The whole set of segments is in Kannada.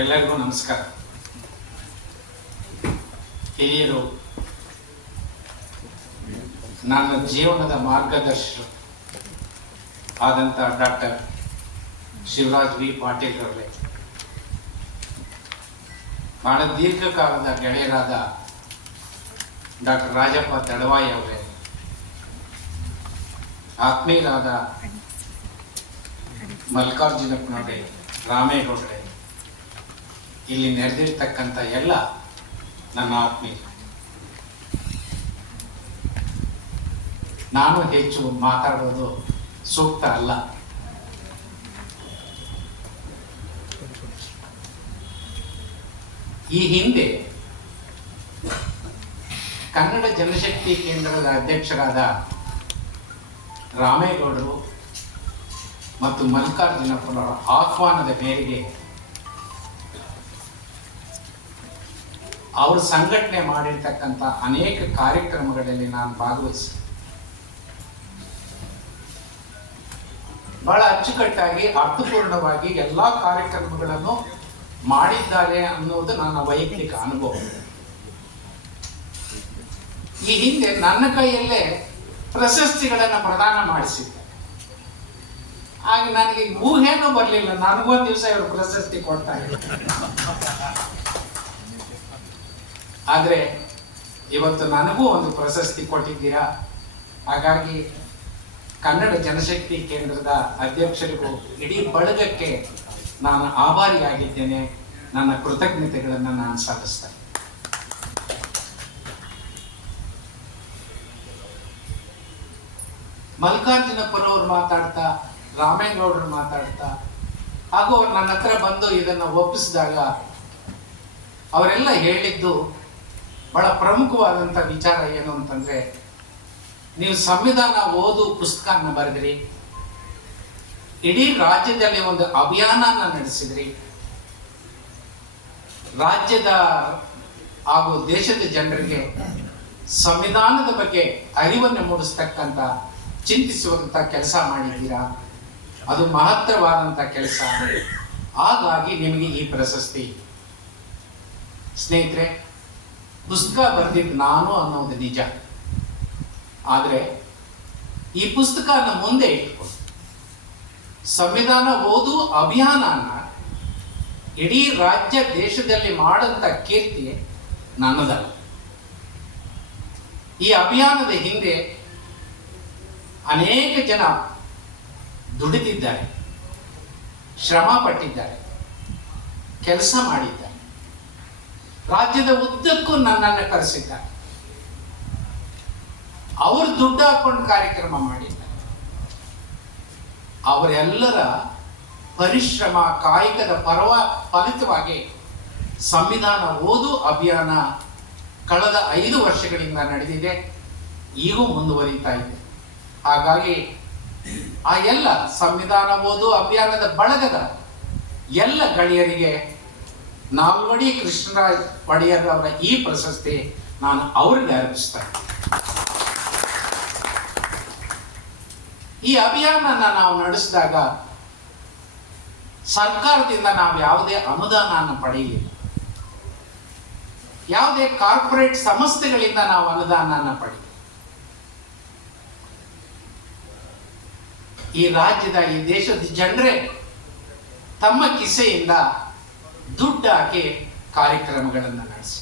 ಎಲ್ಲರಿಗೂ ನಮಸ್ಕಾರ. ಹಿರಿಯರು, ನನ್ನ ಜೀವನದ ಮಾರ್ಗದರ್ಶಕರು ಆದಂಥ ಡಾಕ್ಟರ್ ಶಿವರಾಜ್ ವಿ ಪಾಟೀಲ್ ಅವರೇ, ಬಹಳ ದೀರ್ಘಕಾಲದ ಗೆಳೆಯರಾದ ಡಾಕ್ಟರ್ ರಾಜಪ್ಪ ತಡವಾಯಿ ಅವರೇ, ಆತ್ಮೀಯರಾದ ಮಲ್ಲಿಕಾರ್ಜುನಪ್ಪನವರೇ, ರಾಮೇಗೌಡರೇ, ಇಲ್ಲಿ ನೆರೆದಿರ್ತಕ್ಕಂಥ ಎಲ್ಲ ನನ್ನ ಆತ್ಮೀಯರು. ನಾನು ಹೆಚ್ಚು ಮಾತಾಡೋದು ಸೂಕ್ತ ಅಲ್ಲ. ಈ ಹಿಂದೆ ಕನ್ನಡ ಜನಶಕ್ತಿ ಕೇಂದ್ರದ ಅಧ್ಯಕ್ಷರಾದ ರಾಮೇಗೌಡರು ಮತ್ತು ಮಲ್ಲಿಕಾರ್ಜುನಪ್ಪನವರ ಆಹ್ವಾನದ ಮೇರೆಗೆ ಅವರು ಸಂಘಟನೆ ಮಾಡಿರ್ತಕ್ಕಂಥ ಅನೇಕ ಕಾರ್ಯಕ್ರಮಗಳಲ್ಲಿ ನಾನು ಭಾಗವಹಿಸಿ ಬಹಳ ಅಚ್ಚುಕಟ್ಟಾಗಿ ಅರ್ಥಪೂರ್ಣವಾಗಿ ಎಲ್ಲಾ ಕಾರ್ಯಕ್ರಮಗಳನ್ನು ಮಾಡಿದ್ದಾರೆ ಅನ್ನೋದು ನನ್ನ ವೈಯಕ್ತಿಕ ಅನುಭವ. ಈ ಹಿಂದೆ ನನ್ನ ಕೈಯಲ್ಲೇ ಪ್ರಶಸ್ತಿಗಳನ್ನು ಪ್ರದಾನ ಮಾಡಿಸಿದ್ದೆ. ಆಗ ನನಗೆ ಊಹೆನೂ ಬರಲಿಲ್ಲ, ನನಗೊಂದು ದಿವಸ ಇವರು ಪ್ರಶಸ್ತಿ ಕೊಡ್ತಾರೆ. ಆದ್ರೆ ಇವತ್ತು ನನಗೂ ಒಂದು ಪ್ರಶಸ್ತಿ ಕೊಟ್ಟಿದ್ದೀರಾ. ಹಾಗಾಗಿ ಕನ್ನಡ ಜನಶಕ್ತಿ ಕೇಂದ್ರದ ಅಧ್ಯಕ್ಷರಿಗೂ ಇಡೀ ಬಳಗಕ್ಕೆ ನಾನು ಆಭಾರಿಯಾಗಿದ್ದೇನೆ. ನನ್ನ ಕೃತಜ್ಞತೆಗಳನ್ನು ನಾನು ಸಲ್ಲಿಸ್ತೇನೆ. ಮಲ್ಲಿಕಾರ್ಜುನಪ್ಪನವರು ಮಾತಾಡ್ತಾ, ರಾಮೇಗೌಡರು ಮಾತಾಡ್ತಾ, ಹಾಗೂ ಅವ್ರು ನನ್ನ ಹತ್ರ ಬಂದು ಇದನ್ನು ಒಪ್ಪಿಸಿದಾಗ ಅವರೆಲ್ಲ ಹೇಳಿದ್ದು ಬಹಳ ಪ್ರಮುಖವಾದಂಥ ವಿಚಾರ ಏನು ಅಂತಂದ್ರೆ, ನೀವು ಸಂವಿಧಾನ ಓದು ಪುಸ್ತಕನ ಬರೆದ್ರಿ, ಇಡೀ ರಾಜ್ಯದಲ್ಲಿ ಒಂದು ಅಭಿಯಾನನ ನಡೆಸಿದ್ರಿ, ರಾಜ್ಯದ ಹಾಗೂ ದೇಶದ ಜನರಿಗೆ ಸಂವಿಧಾನದ ಬಗ್ಗೆ ಅರಿವನ್ನು ಮೂಡಿಸ್ತಕ್ಕಂಥ, ಚಿಂತಿಸುವಂಥ ಕೆಲಸ ಮಾಡಿದ್ದೀರಾ. ಅದು ಮಹತ್ತರವಾದಂಥ ಕೆಲಸ. ಹಾಗಾಗಿ ನಿಮಗೆ ಈ ಪ್ರಶಸ್ತಿ. ಸ್ನೇಹಿತರೆ, ಪುಸ್ತಕ ಬರೆದಿದ್ದು ನಾನು ಅನ್ನೋದು ನಿಜ. ಆದರೆ ಈ ಪುಸ್ತಕನ ಮುಂದೆ ಇಟ್ಕೊಂಡು ಸಂವಿಧಾನ ಓದು ಅಭಿಯಾನನ ಇಡೀ ರಾಜ್ಯ ದೇಶದಲ್ಲಿ ಮಾಡಂತ ಕೀರ್ತಿ ನನ್ನದಲ್ಲ. ಈ ಅಭಿಯಾನದ ಹಿಂದೆ ಅನೇಕ ಜನ ದುಡಿದಿದ್ದಾರೆ, ಶ್ರಮ ಪಟ್ಟಿದ್ದಾರೆ, ಕೆಲಸ ಮಾಡಿದ್ದಾರೆ. ರಾಜ್ಯದ ಉದ್ದಕ್ಕೂ ನನ್ನನ್ನು ಕರೆಸಿದ್ದಾರೆ. ಅವರು ದುಡ್ಡು ಹಾಕೊಂಡು ಕಾರ್ಯಕ್ರಮ ಮಾಡಿದ್ದಾರೆ. ಅವರೆಲ್ಲರ ಪರಿಶ್ರಮ, ಕಾಯಕದ ಫಲಿತವಾಗಿ ಸಂವಿಧಾನ ಓದು ಅಭಿಯಾನ ಕಳೆದ 5 ವರ್ಷಗಳಿಂದ ನಡೆದಿದೆ, ಈಗೂ ಮುಂದುವರಿತಾ ಇದೆ. ಹಾಗಾಗಿ ಆ ಎಲ್ಲ ಸಂವಿಧಾನ ಓದು ಅಭಿಯಾನದ ಬಳಗದ ಎಲ್ಲ ಗೆಳೆಯರಿಗೆ ನಾಲ್ವಡಿ ಕೃಷ್ಣರಾಜ್ ಒಡೆಯರ್ ಅವರ ಈ ಪ್ರಶಸ್ತಿ ನಾನು ಅವರಿಗೆ ಅರ್ಪಿಸ್ತೇನೆ. ಈ ಅಭಿಯಾನನ ನಾವು ನಡೆಸಿದಾಗ ಸರ್ಕಾರದಿಂದ ನಾವು ಯಾವುದೇ ಅನುದಾನವನ್ನು ಪಡೆಯಲಿಲ್ಲ, ಯಾವುದೇ ಕಾರ್ಪೊರೇಟ್ ಸಂಸ್ಥೆಗಳಿಂದ ನಾವು ಅನುದಾನವನ್ನು ಪಡೆಯಲಿಲ್ಲ. ಈ ರಾಜ್ಯದ, ಈ ದೇಶದ ಜನರೇ ತಮ್ಮ ಕಿಸೆಯಿಂದ ದುಡ್ಡು ಹಾಕಿ ಕಾರ್ಯಕ್ರಮಗಳನ್ನು ನಡೆಸಿ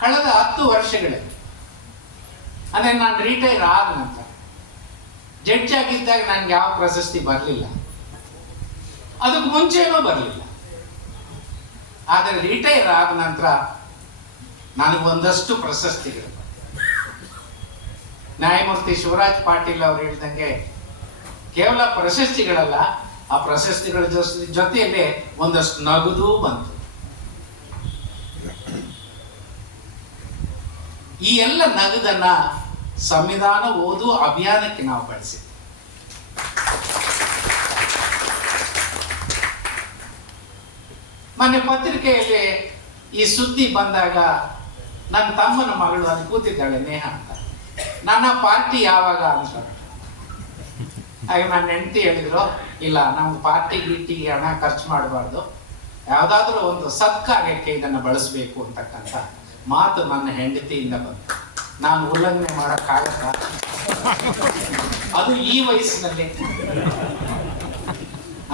ಕಳೆದ 10 ವರ್ಷಗಳಲ್ಲಿ, ಅಂದರೆ ನಾನು ರಿಟೈರ್ ಆದ ನಂತರ, ಜಡ್ಜ್ ಆಗಿದ್ದಾಗ ನನಗೆ ಯಾವ ಪ್ರಶಸ್ತಿ ಬರಲಿಲ್ಲ, ಅದಕ್ಕೆ ಮುಂಚೆನೂ ಬರಲಿಲ್ಲ. ಆದರೆ ರಿಟೈರ್ ಆದ ನಂತರ ನನಗೆ ಒಂದಷ್ಟು ಪ್ರಶಸ್ತಿಗಳು. ನ್ಯಾಯಮೂರ್ತಿ ಶಿವರಾಜ್ ಪಾಟೀಲ್ ಅವರು ಹೇಳಿದಂಗೆ ಕೇವಲ ಪ್ರಶಸ್ತಿಗಳಲ್ಲ, ಆ ಪ್ರಶಸ್ತಿಗಳ ಜೊತೆಯಲ್ಲಿ ಒಂದಷ್ಟು ನಗದು ಬಂತು. ಈ ಎಲ್ಲ ನಗದನ್ನ ಸಂವಿಧಾನ ಓದು ಅಭಿಯಾನಕ್ಕೆ ನಾವು ಬಳಸಿದ್ವಿ. ಮೊನ್ನೆ ಪತ್ರಿಕೆಯಲ್ಲಿ ಈ ಸುದ್ದಿ ಬಂದಾಗ ನನ್ನ ತಮ್ಮನ ಮಗಳು ಅಲ್ಲಿ ಕೂತಿದ್ದಾಳೆ, ನೇಹ ಅಂತ. ನನ್ನ ಪಾರ್ಟಿ ಯಾವಾಗ ಅಂತ ಹಾಗೆ ನನ್ನ ಹೆಂಡತಿ ಹೇಳಿದ್ರು, ಇಲ್ಲ ನಮ್ಗೆ ಪಾರ್ಟಿ ಗೀಟಿಗೆ ಹಣ ಖರ್ಚು ಮಾಡಬಾರ್ದು, ಯಾವುದಾದ್ರೂ ಒಂದು ಸತ್ಕಾರ್ಯಕ್ಕೆ ಇದನ್ನು ಬಳಸಬೇಕು ಅಂತಕ್ಕಂಥ ಮಾತು ನನ್ನ ಹೆಂಡತಿಯಿಂದ ಬಂತು. ನಾನು ಉಲ್ಲಂಘನೆ ಮಾಡೋಕ್ಕಾಗಲ್ಲ, ಅದು ಈ ವಯಸ್ಸಿನಲ್ಲಿ.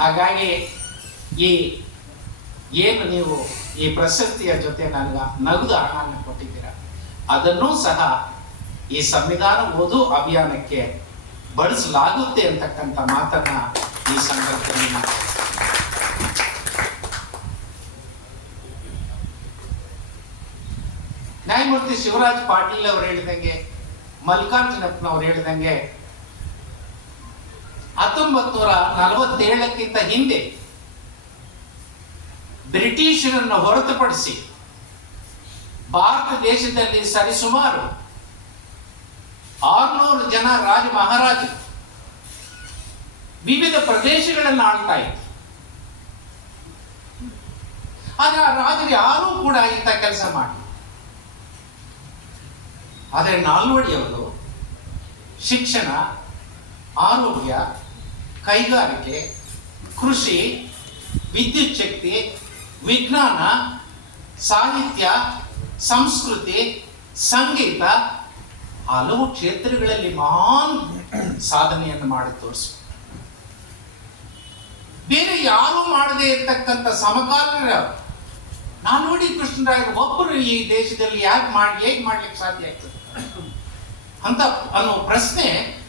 ಹಾಗಾಗಿ ಈ ಏನು ನೀವು ಈ ಪ್ರಶಸ್ತಿಯ ಜೊತೆ ನನಗೆ ನಗದು ಹಣವನ್ನು ಕೊಟ್ಟಿದ್ದೀರ, ಅದನ್ನೂ ಸಹ ಈ ಸಂವಿಧಾನ ಓದು ಅಭಿಯಾನಕ್ಕೆ ಬಳಸಲಾಗುತ್ತೆ ಅಂತಕ್ಕಂಥ ಮಾತನ್ನ ಈ ಸಂದರ್ಭದಲ್ಲಿ ನಾನು ನ್ಯಾಯಮೂರ್ತಿ ಶಿವರಾಜ್ ಪಾಟೀಲ್ ಅವರು ಹೇಳಿದಂಗೆ, ಮಲ್ಲಿಕಾರ್ಜುನಪ್ಪನವರು ಹೇಳಿದಂಗೆ 1947ಕ್ಕಿಂತ ಹಿಂದೆ ಬ್ರಿಟಿಷರನ್ನು ಹೊರತುಪಡಿಸಿ ಭಾರತ ದೇಶದಲ್ಲಿ ಸರಿಸುಮಾರು 600 ಜನ ರಾಜ ಮಹಾರಾಜರು ವಿವಿಧ ಪ್ರದೇಶಗಳನ್ನು ಆಳ್ತಾ ಇದ್ರು. ಆದ್ರೆ ಆ ರಾಜರು ಯಾರೂ ಕೂಡ ಇಂಥ ಕೆಲಸ ಮಾಡಿ. ಆದರೆ ನಾಲ್ವಡಿಯವರು ಶಿಕ್ಷಣ, ಆರೋಗ್ಯ, ಕೈಗಾರಿಕೆ, ಕೃಷಿ, ವಿದ್ಯುತ್ ಶಕ್ತಿ, ವಿಜ್ಞಾನ, ಸಾಹಿತ್ಯ, ಸಂಸ್ಕೃತಿ, ಸಂಗೀತ ಹಲವು ಕ್ಷೇತ್ರಗಳಲ್ಲಿ ಮಹಾನ್ ಸಾಧನೆಯನ್ನು ಮಾಡಿ ತೋರಿಸ, ಬೇರೆ ಯಾರೂ ಮಾಡದೇ ಇರತಕ್ಕಂಥ ಸಮಕಾಲೀನ ನಾಲ್ವಡಿ ಕೃಷ್ಣರಾಯರು ಒಬ್ಬರು ಈ ದೇಶದಲ್ಲಿ ಹೇಗೆ ಮಾಡ್ಲಿಕ್ಕೆ ಸಾಧ್ಯ ಆಗ್ತದೆ ಅಂತ ಅನ್ನೋ ಪ್ರಶ್ನೆ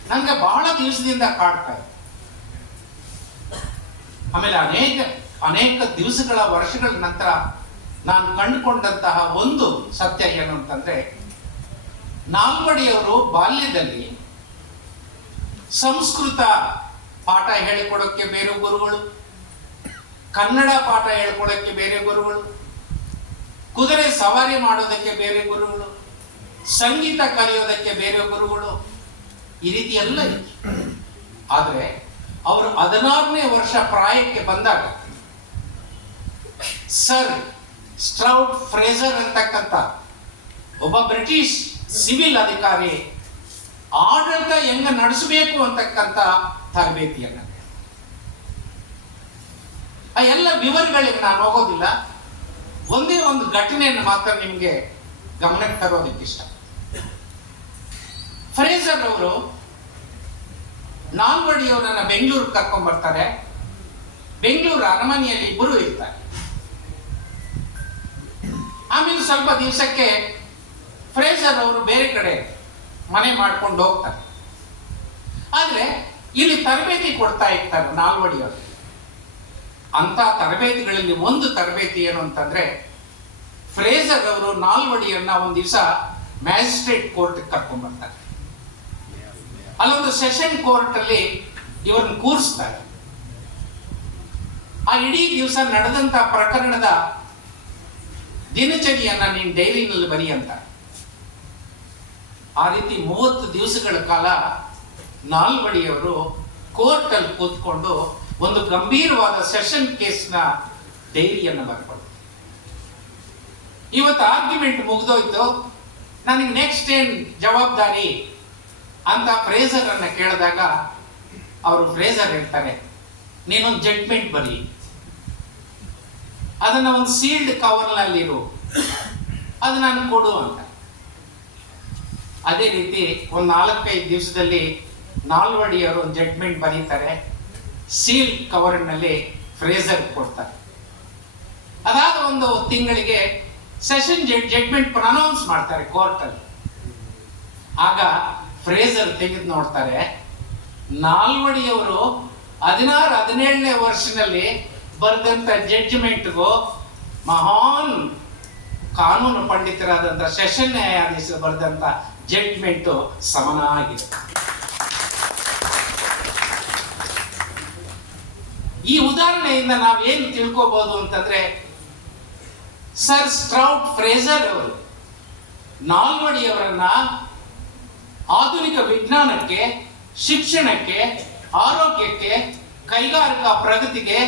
ನನಗೆ ಬಹಳ ದಿವಸದಿಂದ ಕಾಡ್ತಾ ಇದೆ. ಆಮೇಲೆ ಅನೇಕ ದಿವಸಗಳ ವರ್ಷಗಳ ನಂತರ ನಾನು ಕಂಡುಕೊಂಡಂತಹ ಒಂದು ಸತ್ಯ ಏನು ಅಂತಂದ್ರೆ, ನಾಲ್ವಡಿಯವರು ಬಾಲ್ಯದಲ್ಲಿ ಸಂಸ್ಕೃತ ಪಾಠ ಹೇಳಿಕೊಡೋಕ್ಕೆ ಬೇರೆ ಗುರುಗಳು, ಕನ್ನಡ ಪಾಠ ಹೇಳಿಕೊಡೋಕ್ಕೆ ಬೇರೆ ಗುರುಗಳು, ಕುದುರೆ ಸವಾರಿ ಮಾಡೋದಕ್ಕೆ ಬೇರೆ ಗುರುಗಳು, ಸಂಗೀತ ಕಲಿಯೋದಕ್ಕೆ ಬೇರೆ ಗುರುಗಳು, ಈ ರೀತಿ ಎಲ್ಲ ಇತ್ತು. ಆದರೆ ಅವರು 16ನೇ ವರ್ಷ ಪ್ರಾಯಕ್ಕೆ ಬಂದಾಗ ಸರ್ ಸ್ಟ್ರೌಟ್ ಫ್ರೇಜರ್ ಅಂತಕ್ಕಂಥ ಒಬ್ಬ ಬ್ರಿಟಿಷ್ ಸಿವಿಲ್ ಅಧಿಕಾರಿ ಆಡಳಿತ ಹೆಂಗ ನಡೆಸಬೇಕು ಅಂತಕ್ಕಂಥ ತರಬೇತಿಯನ್ನ, ಆ ಎಲ್ಲ ವಿವರಗಳಿಗೆ ನಾನು ಹೋಗೋದಿಲ್ಲ. ಒಂದೇ ಒಂದು ಘಟನೆಯನ್ನು ಮಾತ್ರ ನಿಮಗೆ ಗಮನಕ್ಕೆ ತರೋದಕ್ಕೆ ಇಷ್ಟ. ಫ್ರೇಜರ್ ಅವರು ನಾಲ್ವಡಿಯವರನ್ನ ಬೆಂಗಳೂರು ಕರ್ಕೊಂಡ್ ಬರ್ತಾರೆ. ಬೆಂಗಳೂರು ಅರಮನೆಯಲ್ಲಿ ಇಬ್ಬರು ಇರ್ತಾರೆ. ಆಮೇಲೆ ಸ್ವಲ್ಪ ದಿವಸಕ್ಕೆ ಫ್ರೇಜರ್ ಅವರು ಬೇರೆ ಕಡೆ ಮನೆ ಮಾಡ್ಕೊಂಡು ಹೋಗ್ತಾರೆ. ಆದ್ರೆ ಇಲ್ಲಿ ತರಬೇತಿ ಕೊಡ್ತಾ ಇರ್ತಾರೆ ನಾಲ್ವಡಿಯವರು. ಅಂತ ತರಬೇತಿಗಳಲ್ಲಿ ಒಂದು ತರಬೇತಿ ಏನು ಅಂತಂದ್ರೆ, ಫ್ರೇಜರ್ ಅವರು ನಾಲ್ವಡಿಯನ್ನ ಒಂದ್ ದಿವಸ ಮ್ಯಾಜಿಸ್ಟ್ರೇಟ್ ಕೋರ್ಟ್ ಕರ್ಕೊಂಡ್ ಬರ್ತಾರೆ. ಅಲ್ಲೊಂದು ಸೆಷನ್ ಕೋರ್ಟ್ ಅಲ್ಲಿ ಇವ್ರನ್ನ ಕೂರಿಸ್ತಾರೆ. ಆ ಇಡೀ ದಿವಸ ನಡೆದಂತ ಪ್ರಕರಣದ ದಿನಚರಿಯನ್ನ ನೀನ್ ಡೈರಿನಲ್ಲಿ ಬರಿ ಅಂತ. ಆ ರೀತಿ 30 ದಿವಸಗಳ ಕಾಲ ನಾಲ್ವಡಿಯವರು ಕೋರ್ಟ್ ಅಲ್ಲಿ ಕೂತ್ಕೊಂಡು ಒಂದು ಗಂಭೀರವಾದ ಸೆಷನ್ ಕೇಸ್ನ ಡೈರಿಯನ್ನು ಬರ್ಕೊಂಡು, ಇವತ್ತು ಆರ್ಗ್ಯುಮೆಂಟ್ ಮುಗ್ದೋಯ್ತು, ನನಗೆ ನೆಕ್ಸ್ಟ್ ಏನ್ ಜವಾಬ್ದಾರಿ ಅಂತ ಫ್ರೇಜರ್ ಅನ್ನ ಕೇಳಿದಾಗ ಅವರು ಫ್ರೇಜರ್ ಹೇಳ್ತಾರೆ, ನೀನೊಂದು ಜಡ್ಜ್ಮೆಂಟ್ ಬರಿ, ಅದನ್ನ ಒಂದು ಸೀಲ್ಡ್ ಕವರ್ ನಲ್ಲಿರು, ಅದು ನಾನು ಕೊಡು ಅಂತ. ಅದೇ ರೀತಿ ಒಂದು 4-5 ದಿವಸದಲ್ಲಿ ನಾಲ್ವಡಿಯವರು ಒಂದು ಜಡ್ಜ್ಮೆಂಟ್ ಬರೀತಾರೆ, ಸೀಲ್ಡ್ ಕವರ್ನಲ್ಲಿ ಫ್ರೇಜರ್ ಕೊಡ್ತಾರೆ. ಅದಾದ ಒಂದು ತಿಂಗಳಿಗೆ ಸೆಷನ್ ಜಡ್ಜ್ಮೆಂಟ್ ಪ್ರನೌನ್ಸ್ ಮಾಡ್ತಾರೆ ಕೋರ್ಟ್ ಅಲ್ಲಿ. ಆಗ ಫ್ರೇಜರ್ ತೆಗೆದು ನೋಡ್ತಾರೆ, ನಾಲ್ವಡಿಯವರು 16-17ನೇ ವರ್ಷದಲ್ಲಿ ಬರೆದಂತ ಜಡ್ಜ್ಮೆಂಟ್ಗೂ ಮಹಾನ್ ಕಾನೂನು ಪಂಡಿತರಾದಂತ ಸೆಷನ್ ನ್ಯಾಯಾಧೀಶರು ಬರೆದಂತ ಜಡ್ಜ್ಮೆಂಟ್ ಸಮನಾಗಿದೆ. ಈ ಉದಾಹರಣೆಯಿಂದ ನಾವೇನು ತಿಳ್ಕೋಬಹುದು ಅಂತಂದ್ರೆ, ಸರ್ ಸ್ಟ್ರೌಟ್ ಫ್ರೇಜರ್ ಅವರು ನಾಲ್ವಡಿಯವರನ್ನ ಆಧುನಿಕ ವಿಜ್ಞಾನಕ್ಕೆ, ಶಿಕ್ಷಣಕ್ಕೆ, ಆರೋಗ್ಯಕ್ಕೆ, ಕೈಗಾರಿಕಾ ಪ್ರಗತಿಗೆ,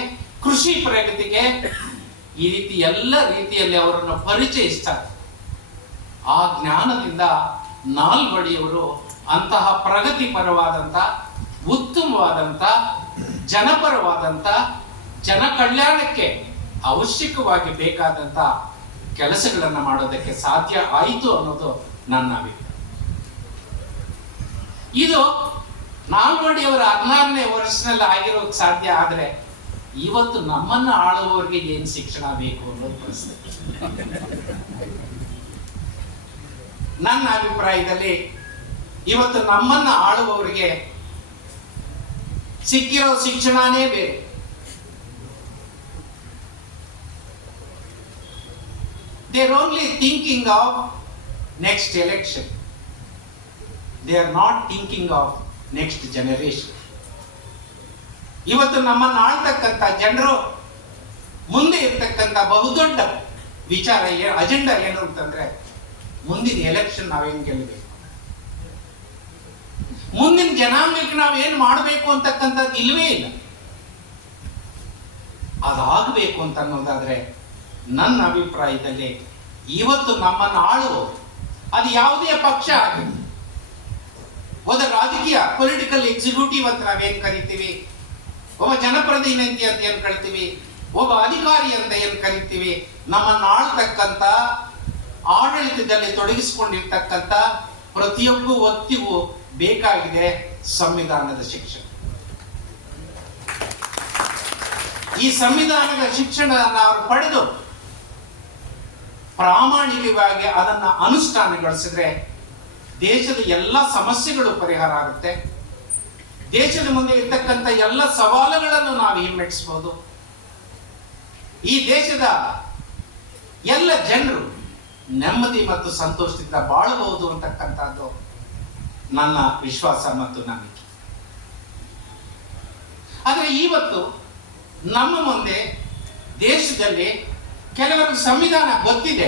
ಕೃಷಿ ಪ್ರಗತಿಗೆ, ಈ ರೀತಿ ಎಲ್ಲ ರೀತಿಯಲ್ಲಿ ಅವರನ್ನು ಪರಿಚಯಿಸ್ತಾರೆ. ಆ ಜ್ಞಾನದಿಂದ ನಾಲ್ವಡಿಯವರು ಅಂತಹ ಪ್ರಗತಿಪರವಾದಂಥ ಉತ್ತಮವಾದಂಥ ಜನಪರವಾದಂಥ ಜನ ಕಲ್ಯಾಣಕ್ಕೆ ಅವಶ್ಯಕವಾಗಿ ಬೇಕಾದಂಥ ಕೆಲಸಗಳನ್ನು ಮಾಡೋದಕ್ಕೆ ಸಾಧ್ಯ ಆಯಿತು ಅನ್ನೋದು ನನ್ನ ಅಭಿಪ್ರಾಯ. ಇದು ನಾಲ್ವಡಿಯವರ 16ನೇ ವರ್ಷದಲ್ಲಿ ಆಗಿರೋಕೆ ಸಾಧ್ಯ. ಆದರೆ ಇವತ್ತು ನಮ್ಮನ್ನ ಆಳುವವರಿಗೆ ಏನ್ ಶಿಕ್ಷಣ ಬೇಕು ಅನ್ನೋದು ಪ್ರಶ್ನೆ. ನನ್ನ ಅಭಿಪ್ರಾಯದಲ್ಲಿ ಇವತ್ತು ನಮ್ಮನ್ನ ಆಳುವವರಿಗೆ ಸಿಕ್ಕಿರೋ ಶಿಕ್ಷಣನೇ ಬೇರೆ. They are only thinking of next election. They are not thinking of next generation. ಇವತ್ತು ನಮ್ಮನ್ನು ಆಳ್ತಕ್ಕಂಥ ಜನರು ಮುಂದೆ ಇರ್ತಕ್ಕಂಥ ಬಹುದೊಡ್ಡ ವಿಚಾರ ಅಜೆಂಡಾ ಏನು ಅಂತಂದ್ರೆ, ಮುಂದಿನ ಎಲೆಕ್ಷನ್ ನಾವೇನು ಗೆಲ್ಲಬೇಕು, ಮುಂದಿನ ಜನಾಂಗಕ್ಕೆ ನಾವು ಏನು ಮಾಡಬೇಕು ಅಂತಕ್ಕಂಥದ್ದು ಇಲ್ವೇ ಇಲ್ಲ. ಅದಾಗಬೇಕು ಅಂತ ಅನ್ನೋದಾದ್ರೆ ನನ್ನ ಅಭಿಪ್ರಾಯದಲ್ಲಿ ಇವತ್ತು ನಮ್ಮನ್ನು ಆಳುವವರು, ಅದು ಯಾವುದೇ ಪಕ್ಷ ಆಗಲಿ, ಒಂದು ರಾಜಕೀಯ ಪೊಲಿಟಿಕಲ್ ಎಕ್ಸಿಕ್ಯೂಟಿವ್ ಅಂತ ನಾವೇನು ಕರಿತೀವಿ, ಒಬ್ಬ ಜನಪ್ರತಿನಿಧಿ ಅಂತ ಏನು ಕರಿತೀವಿ, ಒಬ್ಬ ಅಧಿಕಾರಿ ಅಂತ ಏನು ಕರಿತೀವಿ, ನಮ್ಮನ್ನು ಆಳ್ತಕ್ಕಂಥ ಆಡಳಿತದಲ್ಲಿ ತೊಡಗಿಸಿಕೊಂಡಿರ್ತಕ್ಕಂಥ ಪ್ರತಿಯೊಬ್ಬ ವ್ಯಕ್ತಿಗೂ ಬೇಕಾಗಿದೆ ಸಂವಿಧಾನದ ಶಿಕ್ಷಣ. ಈ ಸಂವಿಧಾನದ ಶಿಕ್ಷಣವನ್ನು ಅವರು ಪಡೆದು ಪ್ರಾಮಾಣಿಕವಾಗಿ ಅದನ್ನು ಅನುಷ್ಠಾನಗೊಳಿಸಿದ್ರೆ ದೇಶದ ಎಲ್ಲ ಸಮಸ್ಯೆಗಳು ಪರಿಹಾರ ಆಗುತ್ತೆ. ದೇಶದ ಮುಂದೆ ಇರ್ತಕ್ಕಂಥ ಎಲ್ಲ ಸವಾಲುಗಳನ್ನು ನಾವು ಹಿಮ್ಮೆಟ್ಟಿಸಬಹುದು. ಈ ದೇಶದ ಎಲ್ಲ ಜನರು ನೆಮ್ಮದಿ ಮತ್ತು ಸಂತೋಷದಿಂದ ಬಾಳಬಹುದು ಅಂತಕ್ಕಂಥದ್ದು ನನ್ನ ವಿಶ್ವಾಸ ಮತ್ತು ನಂಬಿಕೆ. ಆದರೆ ಇವತ್ತು ನಮ್ಮ ಮುಂದೆ ದೇಶದಲ್ಲಿ ಕೆಲವರಿಗೆ ಸಂವಿಧಾನ ಗೊತ್ತಿದೆ,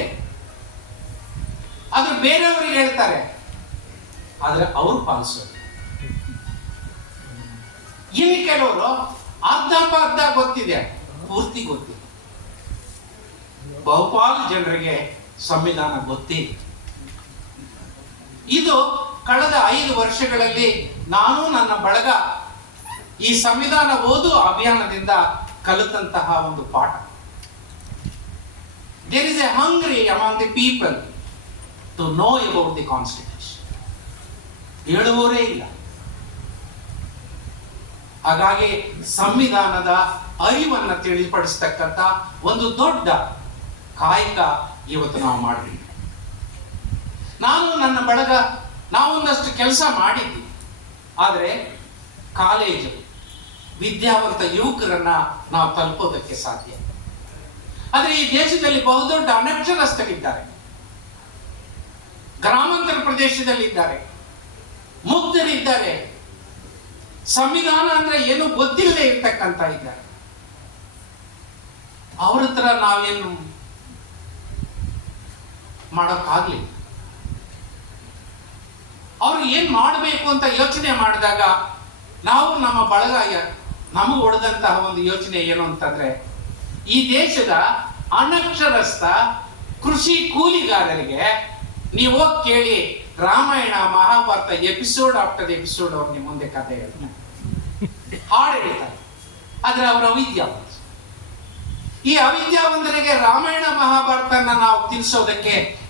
ಅದು ಬೇರೆಯವರಿಗೆ ಹೇಳ್ತಾರೆ, ಆದರೆ ಅವರು ಪಾಲಿಸೋದು. ಇನ್ನು ಕೆಲವರು ಅರ್ಧ ಗೊತ್ತಿದೆ, ಪೂರ್ತಿ ಗೊತ್ತಿದೆ. ಬಹುಪಾಲು ಜನರಿಗೆ ಸಂವಿಧಾನ ಗೊತ್ತಿದೆ. ಇದು ಕಳೆದ 5 ವರ್ಷಗಳಲ್ಲಿ ನಾನು ನನ್ನ ಬಳಗ ಈ ಸಂವಿಧಾನ ಓದು ಅಭಿಯಾನದಿಂದ ಕಲಿತಂತಹ ಒಂದು ಪಾಠ. There is a hungry among the people to know about the constitution. ಹೇಳುವವರೇ ಇಲ್ಲ. ಹಾಗಾಗಿ ಸಂವಿಧಾನದ ಅರಿವನ್ನು ತಿಳಿಪಡಿಸ್ತಕ್ಕಂಥ ಒಂದು ದೊಡ್ಡ ಕಾಯಕ ಇವತ್ತು ನಾವು ಮಾಡಿದ್ವಿ. ನಾನು ನನ್ನ ಬಳಗ ನಾವೊಂದಷ್ಟು ಕೆಲಸ ಮಾಡಿದ್ವಿ. ಆದರೆ ಕಾಲೇಜು ವಿದ್ಯಾವಂತ ಯುವಕರನ್ನ ನಾವು ತಲುಪೋದಕ್ಕೆ ಸಾಧ್ಯ. ಆದರೆ ಈ ದೇಶದಲ್ಲಿ ಬಹುದೊಡ್ಡ ಅನಕ್ಷರಸ್ಥರಿದ್ದಾರೆ, ಗ್ರಾಮಾಂತರ ಪ್ರದೇಶದಲ್ಲಿದ್ದಾರೆ, ಮುಗ್ಧರಿದ್ದಾರೆ, ಸಂವಿಧಾನ ಅಂದ್ರೆ ಏನು ಗೊತ್ತಿಲ್ಲದೆ ಇರ್ತಕ್ಕಂಥ ಇದ್ದಾರೆ. ಅವ್ರ ಹತ್ರ ನಾವೇನು ಮಾಡೋಕ್ಕಾಗ್ಲಿಲ್ಲ. ಅವ್ರು ಏನ್ ಮಾಡಬೇಕು ಅಂತ ಯೋಚನೆ ಮಾಡಿದಾಗ ನಾವು ನಮ್ಮ ಬಳಗ ನಮಗೆ ಹೊಡೆದಂತಹ ಒಂದು ಯೋಚನೆ ಏನು ಅಂತಂದ್ರೆ, ಈ ದೇಶದ ಅನಕ್ಷರಸ್ಥ ಕೃಷಿ ಕೂಲಿಗಾರರಿಗೆ ನೀವು ಹೋಗಿ ಕೇಳಿ, Ramayana Mahabharata episode after episode ಅವ್ರು ನಿಮ್ಮ ಮುಂದೆ ಕಥೆ ಹೇಳ್ತಾರೆ, ಹಾಡು ಹೇಳ್ತಾರೆ. ಆದ್ರೆ ಅವರ ಅವಿದ್ಯಾವಂತ. ಈ ಅವಿದ್ಯಾವಂತರಿಗೆ ರಾಮಾಯಣ ಮಹಾಭಾರತನ ನಾವು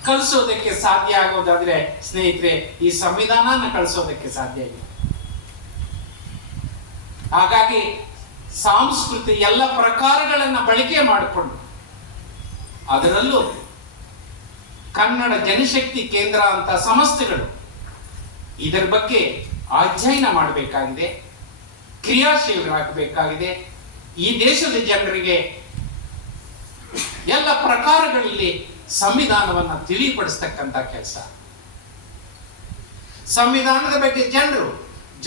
ಕಲಿಸೋದಕ್ಕೆ ಸಾಧ್ಯ ಆಗೋದಾದ್ರೆ ಸ್ನೇಹಿತರೆ, ಈ ಸಂವಿಧಾನನ ಕಳಿಸೋದಕ್ಕೆ ಸಾಧ್ಯ ಇಲ್ಲ. ಹಾಗಾಗಿ ಸಂಸ್ಕೃತಿ ಎಲ್ಲ ಪ್ರಕಾರಗಳನ್ನ ಬಳಕೆ ಮಾಡಿಕೊಂಡು, ಅದರಲ್ಲೂ ಕನ್ನಡ ಜನಶಕ್ತಿ ಕೇಂದ್ರ ಅಂತ ಸಂಸ್ಥೆಗಳು ಇದರ ಬಗ್ಗೆ ಅಧ್ಯಯನ ಮಾಡಬೇಕಾಗಿದೆ, ಕ್ರಿಯಾಶೀಲರಾಗಬೇಕಾಗಿದೆ. ಈ ದೇಶದ ಜನರಿಗೆ ಎಲ್ಲ ಪ್ರಕಾರಗಳಲ್ಲಿ ಸಂವಿಧಾನವನ್ನು ತಿಳಿಪಡಿಸ್ತಕ್ಕಂಥ ಕೆಲಸ. ಸಂವಿಧಾನದ ಬಗ್ಗೆ ಜನರು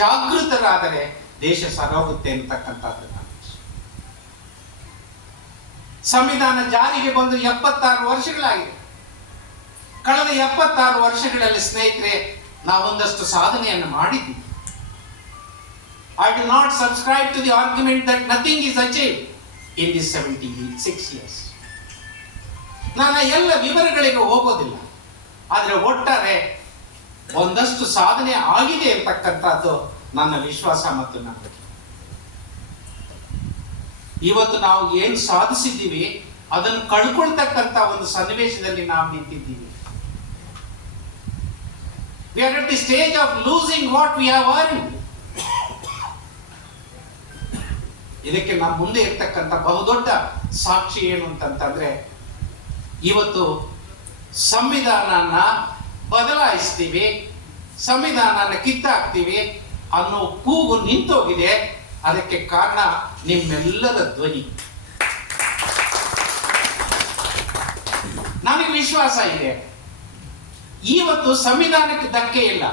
ಜಾಗೃತರಾದರೆ ದೇಶ ಸರೋಗುತ್ತೆ ಅಂತಕ್ಕಂಥದ್ದು. ಸಂವಿಧಾನ ಜಾರಿಗೆ ಬಂದು 76 ವರ್ಷಗಳಾಗಿದೆ. ಕಳೆದ 76 ವರ್ಷಗಳಲ್ಲಿ ಸ್ನೇಹಿತರೆ ನಾವೊಂದಷ್ಟು ಸಾಧನೆಯನ್ನು ಮಾಡಿದ್ವಿ. I do not subscribe to the argument that nothing is achieved in these 76 years. ನಾನು ಎಲ್ಲ ವಿವರಗಳಿಗೆ ಹೋಗೋದಿಲ್ಲ. ಆದರೆ ಒಟ್ಟಾರೆ ಒಂದಷ್ಟು ಸಾಧನೆ ಆಗಿದೆ ಅಂತಕ್ಕಂಥದ್ದು ನನ್ನ ವಿಶ್ವಾಸ ಮತ್ತು ನಂಬಿಕೆ. ಇವತ್ತು ನಾವು ಏನು ಸಾಧಿಸಿದ್ದೀವಿ ಅದನ್ನು ಕಳ್ಕೊಳ್ತಕ್ಕಂಥ ಒಂದು ಸನ್ನಿವೇಶದಲ್ಲಿ ನಾವು ನಿಂತಿದ್ದೀವಿ. We are at the stage of losing what we have earned. ಇದಕ್ಕೆ ನಮ್ಮ ಮುಂದೆ ಇರ್ತಕ್ಕಂಥ ಬಹುದೊಡ್ಡ ಸಾಕ್ಷಿ ಏನು ಅಂತಂತಂದ್ರೆ, ಇವತ್ತು ಸಂವಿಧಾನನ ಬದಲಾಯಿಸ್ತೀವಿ, ಸಂವಿಧಾನನ ಕಿತ್ತಾಕ್ತೀವಿ ಅನ್ನೋ ಕೂಗು ನಿಂತೋಗಿದೆ. ಅದಕ್ಕೆ ಕಾರಣ ನಿಮ್ಮೆಲ್ಲರ ಧ್ವನಿ. ನನಗೆ ವಿಶ್ವಾಸ ಇದೆ, ಇವತ್ತು ಸಂವಿಧಾನಕ್ಕೆ ಧಕ್ಕೆ ಇಲ್ಲ.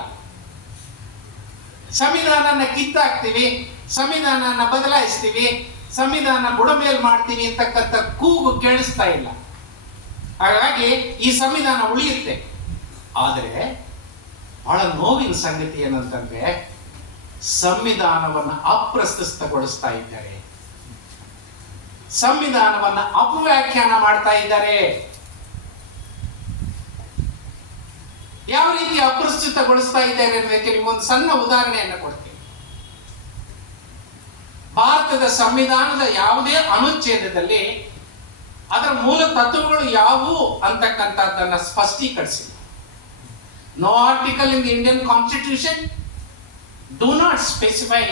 ಸಂವಿಧಾನನ ಕಿತ್ತಾಕ್ತೀವಿ, ಸಂವಿಧಾನನ ಬದಲಾಯಿಸ್ತೀವಿ, ಸಂವಿಧಾನ ಬುಡಮೇಲ್ ಮಾಡ್ತೀವಿ ಅಂತಕ್ಕಂಥ ಕೂಗು ಕೇಳಿಸ್ತಾ ಇಲ್ಲ. ಹಾಗಾಗಿ ಈ ಸಂವಿಧಾನ ಉಳಿಯುತ್ತೆ. ಆದರೆ ಬಹಳ ನೋವಿನ ಸಂಗತಿ ಏನಂತಂದ್ರೆ, ಸಂವಿಧಾನವನ್ನು ಅಪ್ರಸ್ತುತಗೊಳಿಸ್ತಾ ಇದ್ದಾರೆ, ಸಂವಿಧಾನವನ್ನು ಅಪವ್ಯಾಖ್ಯಾನ ಮಾಡ್ತಾ ಇದ್ದಾರೆ. ಯಾವ ರೀತಿ ಅಪ್ರಸ್ತುತಗೊಳಿಸ್ತಾ ಇದ್ದಾರೆ ಅನ್ನೋದಕ್ಕೆ ನಿಮ್ಮೊಂದು ಸಣ್ಣ ಉದಾಹರಣೆಯನ್ನು ಕೊಡ್ತೀನಿ. ಭಾರತದ ಸಂವಿಧಾನದ ಯಾವುದೇ ಅನುಚ್ಛೇದದಲ್ಲಿ ಅದರ ಮೂಲ ತತ್ವಗಳು ಯಾವುವು ಅಂತಕ್ಕಂಥದ್ದನ್ನ ಸ್ಪಷ್ಟೀಕರಿಸಿಲ್ಲ. No article in the Indian constitution do not specify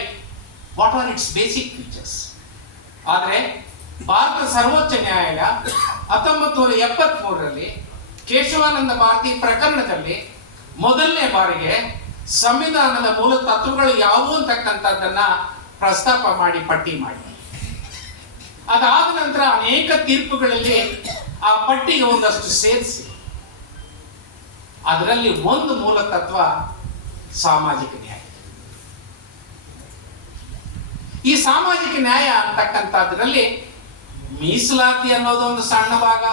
what are its basic features. ಆದರೆ ಭಾರತ ಸರ್ವೋಚ್ಚ ನ್ಯಾಯಾಲಯ 1973ರಲ್ಲಿ ಕೇಶವಾನಂದ ಭಾರತಿ ಪ್ರಕರಣದಲ್ಲಿ ಮೊದಲನೇ ಬಾರಿಗೆ ಸಂವಿಧಾನದ ಮೂಲ ತತ್ವಗಳು ಯಾವುವು ಅಂತಕ್ಕಂಥದ್ದನ್ನ ಪ್ರಸ್ತಾಪ ಮಾಡಿ ಪಟ್ಟಿ ಮಾಡಿ, ಅದಾದ ನಂತರ ಅನೇಕ ತೀರ್ಪುಗಳಲ್ಲಿ ಆ ಪಟ್ಟಿಗೆ ಒಂದಷ್ಟು ಸೇರಿಸಿ, ಅದರಲ್ಲಿ ಒಂದು ಮೂಲ ತತ್ವ ಸಾಮಾಜಿಕ ನ್ಯಾಯ. ಈ ಸಾಮಾಜಿಕ ನ್ಯಾಯ ಅಂತಕ್ಕಂಥದ್ರಲ್ಲಿ ಮೀಸಲಾತಿ ಅನ್ನೋದು ಒಂದು ಸಣ್ಣ ಭಾಗ.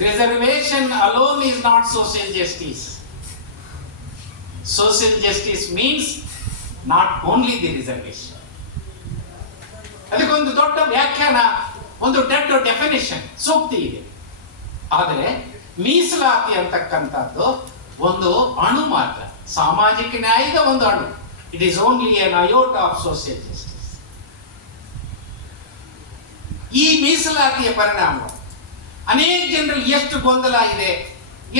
Reservation alone is not social justice. Social justice means not only the reservation. ಅದಕ್ಕೊಂದು ದೊಡ್ಡ ವ್ಯಾಖ್ಯಾನ, ಒಂದು ದೊಡ್ಡ ಡೆಫಿನೇಷನ್, ಸೂಕ್ತಿ ಇದೆ. ಆದರೆ ಮೀಸಲಾತಿ ಅಂತಕ್ಕಂಥದ್ದು ಒಂದು ಅಣು ಮಾತ್ರ, ಸಾಮಾಜಿಕ ನ್ಯಾಯದ ಒಂದು ಅಣು. It is only an iota of social justice. ಈ ಮೀಸಲಾತಿಯ ಪರಿಣಾಮ ಅನೇಕ ಜನರಲ್ಲಿ ಎಷ್ಟು ಗೊಂದಲ ಇದೆ,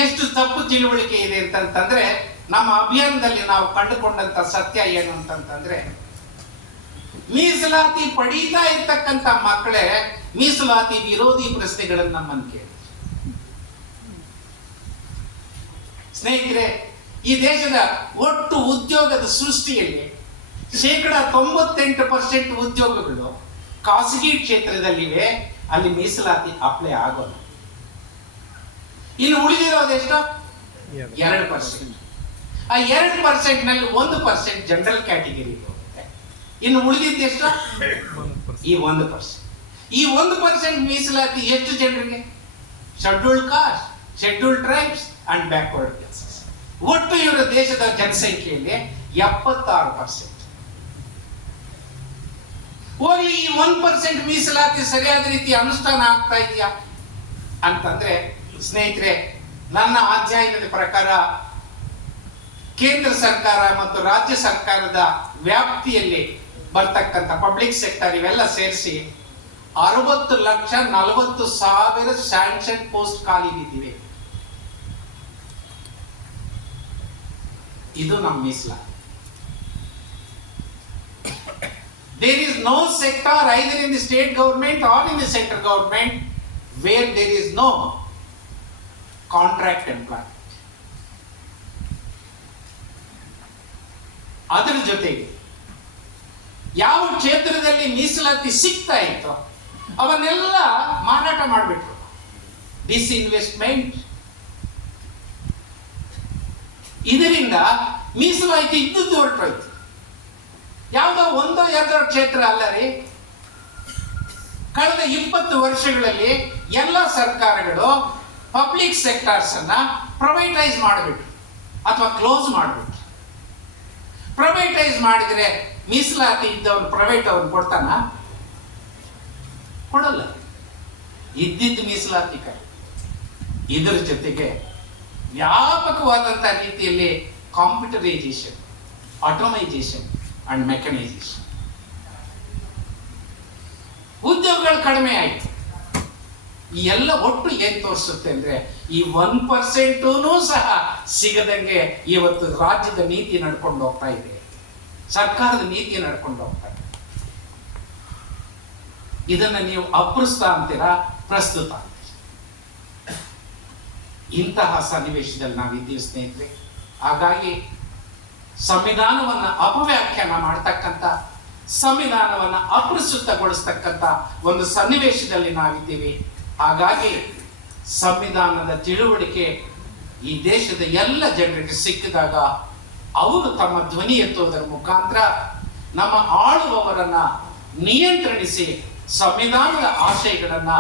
ಎಷ್ಟು ತಪ್ಪು ತಿಳುವಳಿಕೆ ಇದೆ ಅಂತಂತಂದ್ರೆ, ನಮ್ಮ ಅಭಿಯಾನದಲ್ಲಿ ನಾವು ಕಂಡುಕೊಂಡಂತ ಸತ್ಯ ಏನು ಅಂತಂತಂದ್ರೆ, ಮೀಸಲಾತಿ ಪಡೀತಾ ಇರ್ತಕ್ಕಂಥ ಮಕ್ಕಳೇ ಮೀಸಲಾತಿ ವಿರೋಧಿ ಪ್ರಶ್ನೆಗಳನ್ನು ನಮ್ಮನ್ನು ಕೇಳಿ. ಸ್ನೇಹಿತರೆ, ಈ ದೇಶದ ಒಟ್ಟು ಉದ್ಯೋಗದ ಸೃಷ್ಟಿಯಲ್ಲಿ 98% ಉದ್ಯೋಗಗಳು ಖಾಸಗಿ ಕ್ಷೇತ್ರದಲ್ಲಿವೆ. ಅಲ್ಲಿ ಮೀಸಲಾತಿ ಅಪ್ಲೈ ಆಗೋಲ್ಲ. ಇನ್ನು ಉಳಿದಿರೋದೆಷ್ಟು? 2%. ಆ 2% ನಲ್ಲಿ 1% ಜನರಲ್ ಕ್ಯಾಟಗರಿ ಹೋಗುತ್ತೆ. ಇನ್ನು ಉಳಿದಿದ್ದೆಷ್ಟು? ಈ 1%. ಈ 1% ಮೀಸಲಾತಿ ಎಷ್ಟು ಜನರಿಗೆ? Scheduled cost, scheduled tribes and backward classes. ಒಟ್ಟು ಇವರ ದೇಶದ ಜನಸಂಖ್ಯೆಯಲ್ಲಿ 76%. ಹೋಗ್ಲಿ, ಈ 1% ಮೀಸಲಾತಿ ಸರಿಯಾದ ರೀತಿ ಅನುಷ್ಠಾನ ಆಗ್ತಾ ಇದೆಯಾ ಅಂತಂದ್ರೆ, ಸ್ನೇಹಿತರೆ, ನನ್ನ ಅಧ್ಯಯನದ ಪ್ರಕಾರ ಕೇಂದ್ರ ಸರ್ಕಾರ ಮತ್ತು ರಾಜ್ಯ ಸರ್ಕಾರದ ವ್ಯಾಪ್ತಿಯಲ್ಲಿ ಬರ್ತಕ್ಕಂಥ ಪಬ್ಲಿಕ್ ಸೆಕ್ಟರ್ ಇವೆಲ್ಲ ಸೇರಿಸಿ 60,40,000 ಸ್ಯಾಂಕ್ಷನ್ ಪೋಸ್ಟ್ ಖಾಲಿ ಬಿದ್ದಿವೆ. ಇದು ನಮ್ಮ ಮೀಸಲಾತಿ. There is no sector either in the state government or in the central government where there is no contract employment. ಅದರ ಜೊತೆಗೆ ಯಾವ ಕ್ಷೇತ್ರದಲ್ಲಿ ಮೀಸಲಾತಿ ಸಿಗ್ತಾ ಇತ್ತೋ ಅವನ್ನೆಲ್ಲ ಮಾರಾಟ ಮಾಡಿಬಿಟ್ರು. ಡಿಸ್ಇನ್ವೆಸ್ಟ್ಮೆಂಟ್. ಇದರಿಂದ ಮೀಸಲಾತಿ ಇದ್ದದ್ದು ಹೊರಟೋಯ್ತು. ಯಾವುದೋ 1-2 ಕ್ಷೇತ್ರ ಅಲ್ಲ ರೀ. ಕಳೆದ 20 ವರ್ಷಗಳಲ್ಲಿ ಎಲ್ಲ ಸರ್ಕಾರಗಳು ಪಬ್ಲಿಕ್ ಸೆಕ್ಟರ್ಸ್ ಅನ್ನ ಪ್ರೈವೇಟೈಸ್ ಮಾಡಿಬಿಟ್ರು ಅಥವಾ ಕ್ಲೋಸ್ ಮಾಡಿಬಿಟ್ರು. ಪ್ರೈವೇಟೈಸ್ ಮಾಡಿದ್ರೆ ಮೀಸಲಾತಿ ಇದ್ದವನು ಪ್ರೈವೇಟ್ ಅವನು ಕೊಡ್ತಾನ? ಕೊಡಲ್ಲ. ಇದ್ದಿದ್ದು ಮೀಸಲಾತಿ ಕೈ. ಇದರ ಜೊತೆಗೆ ವ್ಯಾಪಕವಾದಂಥ ರೀತಿಯಲ್ಲಿ ಕಾಂಪ್ಯೂಟರೈಸೇಷನ್, ಆಟೋಮೈಸೇಷನ್ ಅಂಡ್ ಮೆಕನೈಸೇಷನ್. ಉದ್ಯೋಗಗಳು ಕಡಿಮೆ ಆಯಿತು. ಈ ಎಲ್ಲ ಒಟ್ಟು ಏನ್ ತೋರಿಸುತ್ತೆ ಅಂದ್ರೆ ಈ 1% ಸಹ ಸಿಗದಂಗೆ ಇವತ್ತು ರಾಜ್ಯದ ನೀತಿ ನಡ್ಕೊಂಡು ಹೋಗ್ತಾ ಇದೆ, ಸರ್ಕಾರದ ನೀತಿ ನಡ್ಕೊಂಡು ಹೋಗ್ತಾ ಇದೆ. ಇದನ್ನ ನೀವು ಅಪ್ರಸ್ತುತ ಅಂತೀರಾ, ಪ್ರಸ್ತುತ ಅಂತೀರ. ಇಂತಹ ಸನ್ನಿವೇಶದಲ್ಲಿ ನಾವಿದ್ದೀವಿ ಸ್ನೇಹಿತರೆ. ಹಾಗಾಗಿ ಸಂವಿಧಾನವನ್ನ ಅಪವ್ಯಾಖ್ಯಾನ ಮಾಡತಕ್ಕಂಥ, ಸಂವಿಧಾನವನ್ನ ಅಪ್ರಸ್ತುತಗೊಳಿಸ್ತಕ್ಕಂಥ ಒಂದು ಸನ್ನಿವೇಶದಲ್ಲಿ ನಾವಿದ್ದೀವಿ. ಹಾಗಾಗಿ ಸಂವಿಧಾನದ ತಿಳುವಳಿಕೆ ಈ ದೇಶದ ಎಲ್ಲ ಜನರಿಗೆ ಸಿಕ್ಕಿದಾಗ ಅವರು ತಮ್ಮ ಧ್ವನಿ ಎತ್ತುವುದರ ಮುಖಾಂತರ ನಮ್ಮ ಆಳುವವರನ್ನ ನಿಯಂತ್ರಿಸಿ ಸಂವಿಧಾನದ ಆಶಯಗಳನ್ನ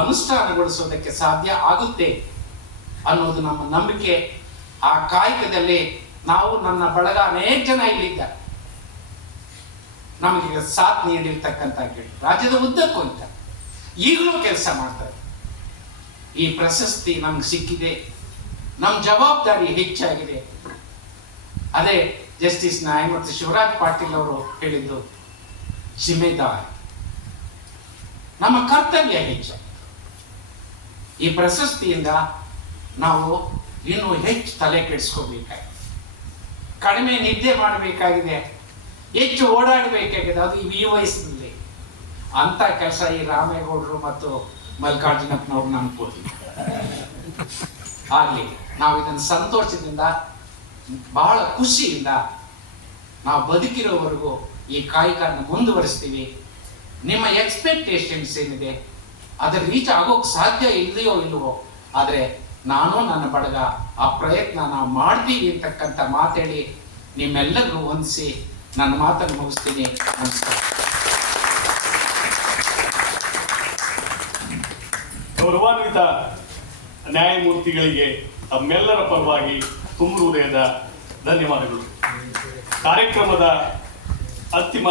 ಅನುಷ್ಠಾನಗೊಳಿಸುವುದಕ್ಕೆ ಸಾಧ್ಯ ಆಗುತ್ತೆ ಅನ್ನೋದು ನಮ್ಮ ನಂಬಿಕೆ. ಆ ಕಾಯಕದಲ್ಲಿ ನಾವು, ನನ್ನ ಬಳಗ ಅನೇಕ ಜನ ಇಲ್ಲಿದ್ದಾರೆ, ನಮಗೆ ಸಾಥ್ ನೀಡಿರ್ತಕ್ಕಂಥ ರಾಜ್ಯದ ಉದ್ದಕ್ಕೂ ಅಂತ ಈಗಲೂ ಕೆಲಸ ಮಾಡ್ತಾರೆ. ಈ ಪ್ರಶಸ್ತಿ ನಮ್ಗೆ ಸಿಕ್ಕಿದೆ, ನಮ್ಮ ಜವಾಬ್ದಾರಿ ಹೆಚ್ಚಾಗಿದೆ. ಅದೇ ಜಸ್ಟಿಸ್ ನ್ಯಾಯಮೂರ್ತಿ ಶಿವರಾಜ್ ಪಾಟೀಲ್ ಅವರು ಹೇಳಿದ್ದು, ಜಿಮ್ಮೆದಾರಿ, ನಮ್ಮ ಕರ್ತವ್ಯ ಹೆಚ್ಚು. ಈ ಪ್ರಶಸ್ತಿಯಿಂದ ನಾವು ಇನ್ನೂ ಹೆಚ್ಚು ತಲೆ ಕೆಡಿಸ್ಕೋಬೇಕಾಗಿದೆ, ಕಡಿಮೆ ನಿದ್ದೆ ಮಾಡಬೇಕಾಗಿದೆ, ಹೆಚ್ಚು ಓಡಾಡಬೇಕಾಗಿದೆ. ಅದು ಈ ವಯಸ್ಸಿನಲ್ಲಿ ಅಂತ ಕೆಲಸ ಈ ರಾಮೇಗೌಡರು ಮತ್ತು ಮಲ್ಲಿಕಾರ್ಜುನಪ್ಪನವ್ರು ನಮ್ಗೆ ಕೊಡ್ತಿದ್ದಾರೆ. ಆಗ್ಲಿ, ನಾವು ಇದನ್ನು ಸಂತೋಷದಿಂದ, ಬಹಳ ಖುಷಿಯಿಂದ ನಾವು ಬದುಕಿರೋವರೆಗೂ ಈ ಕಾಯಕವನ್ನು ಮುಂದುವರಿಸ್ತೀವಿ. ನಿಮ್ಮ ಎಕ್ಸ್ಪೆಕ್ಟೇಷನ್ಸ್ ಏನಿದೆ ಅದರ ರೀಚ್ ಆಗೋಕೆ ಸಾಧ್ಯ ಇದೆಯೋ ಇಲ್ವೋ, ಆದರೆ ನಾನು, ನನ್ನ ಬಳಗ ಆ ಪ್ರಯತ್ನ ನಾವು ಮಾಡ್ತೀವಿ ಅಂತಕ್ಕಂಥ ಮಾತೇಳಿ ನಿಮ್ಮೆಲ್ಲರಿಗೂ ಹೊಂದಿಸಿ ನನ್ನ ಮಾತನ್ನು ಮುಗಿಸ್ತೀನಿ. ನಮಸ್ಕಾರ. ಗೌರವಾನ್ವಿತ ನ್ಯಾಯಮೂರ್ತಿಗಳಿಗೆ ತಮ್ಮೆಲ್ಲರ ಪರವಾಗಿ ತುಂಬ ಹೃದಯದ ಧನ್ಯವಾದಗಳು. ಕಾರ್ಯಕ್ರಮದ ಅಂತಿಮ